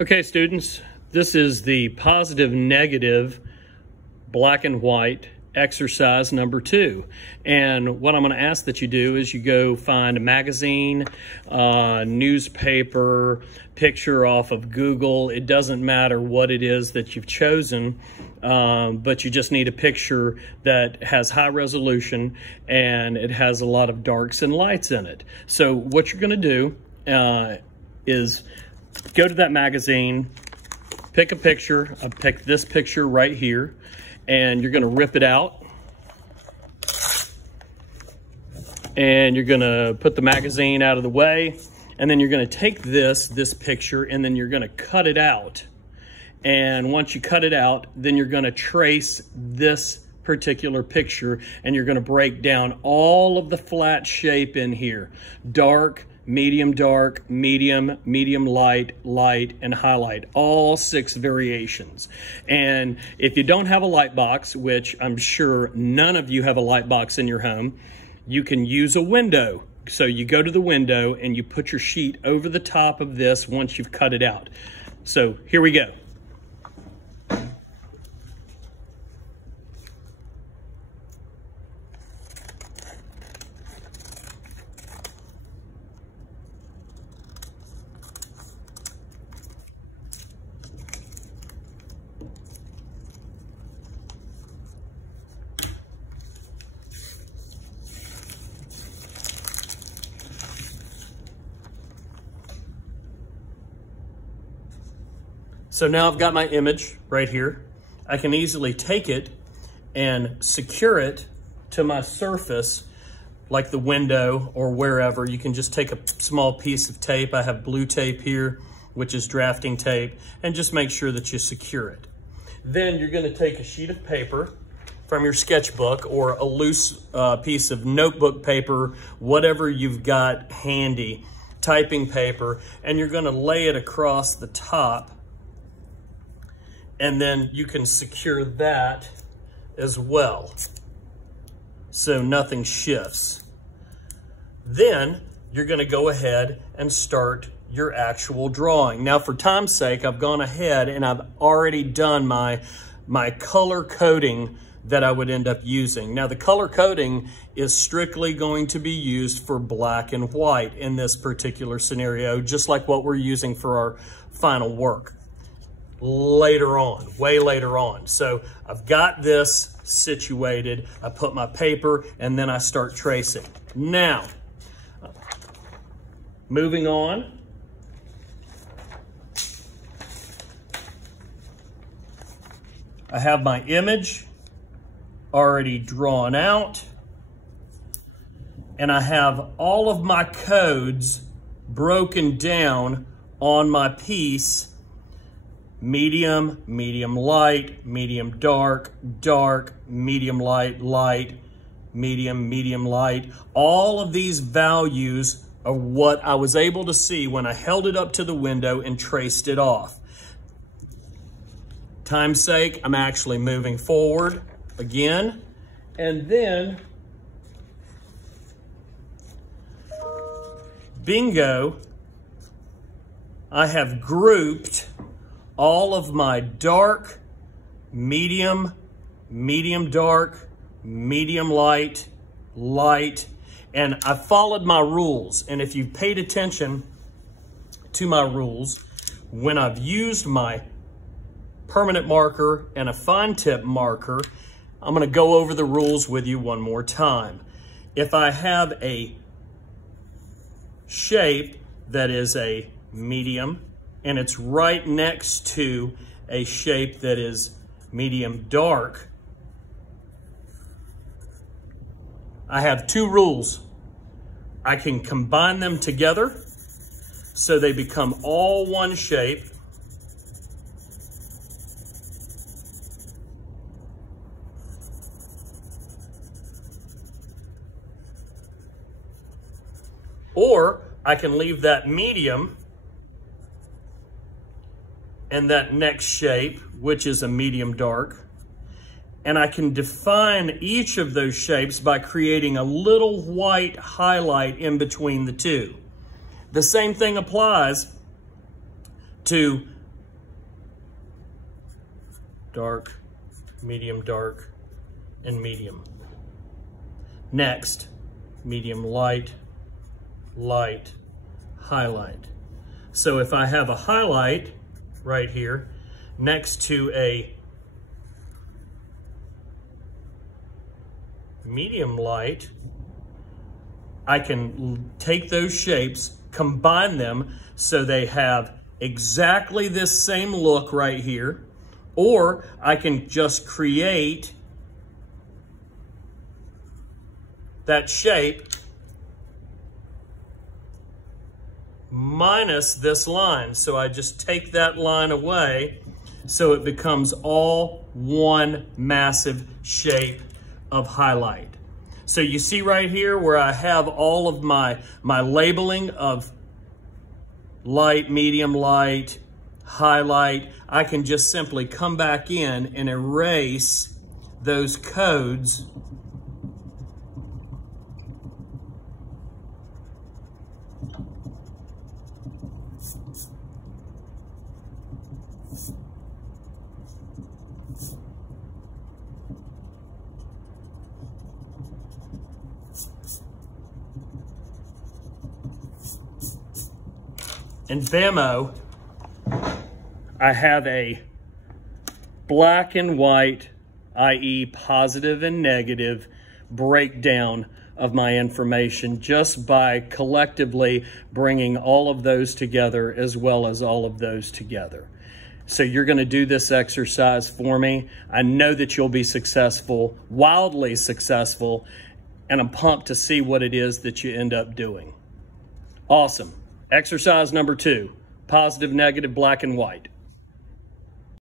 Okay, students, this is the positive negative black and white exercise number 2. And what I'm going to ask that you do is you go find a magazine, newspaper, picture off of Google. It doesn't matter what it is that you've chosen, but you just need a picture that has high resolution and it has a lot of darks and lights in it. So what you're going to do is go to that magazine, pick a picture. I picked this picture right here, and you're going to rip it out. And you're going to put the magazine out of the way, and then you're going to take this picture, and then you're going to cut it out. And once you cut it out, then you're going to trace this particular picture, and you're going to break down all of the flat shape in here. Dark, medium dark, medium, medium light, light, and highlight, all 6 variations. And if you don't have a light box, which I'm sure none of you have a light box in your home, you can use a window. So you go to the window and you put your sheet over the top of this once you've cut it out. So here we go. So now I've got my image right here. I can easily take it and secure it to my surface, like the window or wherever. You can just take a small piece of tape. I have blue tape here, which is drafting tape, and just make sure that you secure it. Then you're going to take a sheet of paper from your sketchbook or a loose piece of notebook paper, whatever you've got handy, typing paper, and you're going to lay it across the top. And then you can secure that as well, so nothing shifts. Then you're going to go ahead and start your actual drawing. Now, for time's sake, I've gone ahead and I've already done my color coding that I would end up using. Now, the color coding is strictly going to be used for black and white in this particular scenario, just like what we're using for our final work. Later on, way later on. So I've got this situated, I put my paper, and then I start tracing. Now, moving on. I have my image already drawn out, and I have all of my codes broken down on my piece. Medium, medium light, medium dark, dark, medium light, light, medium, medium light. All of these values are what I was able to see when I held it up to the window and traced it off. Time's sake, I'm actually moving forward again. And then, bingo, I have grouped all of my dark, medium, medium dark, medium light, light, and I followed my rules. And if you've paid attention to my rules, when I've used my permanent marker and a fine tip marker, I'm gonna go over the rules with you one more time. If I have a shape that is a medium, and it's right next to a shape that is medium dark, I have 2 rules. I can combine them together so they become all one shape. Or I can leave that medium and that next shape, which is a medium dark, and I can define each of those shapes by creating a little white highlight in between the two. The same thing applies to dark, and medium. Next, medium light, light, highlight. So if I have a highlight right here next to a medium light, I can take those shapes, combine them so they have exactly this same look right here, or I can just create that shape minus this line. So I just take that line away so it becomes all one massive shape of highlight. So you see right here where I have all of my labeling of light, medium light, highlight, I can just simply come back in and erase those codes in Vimeo. I have a black and white, i.e. positive and negative, breakdown of my information just by collectively bringing all of those together as well as all of those together. So you're going to do this exercise for me. I know that you'll be successful, wildly successful, and I'm pumped to see what it is that you end up doing. Awesome. Exercise number 2, positive, negative, black and white.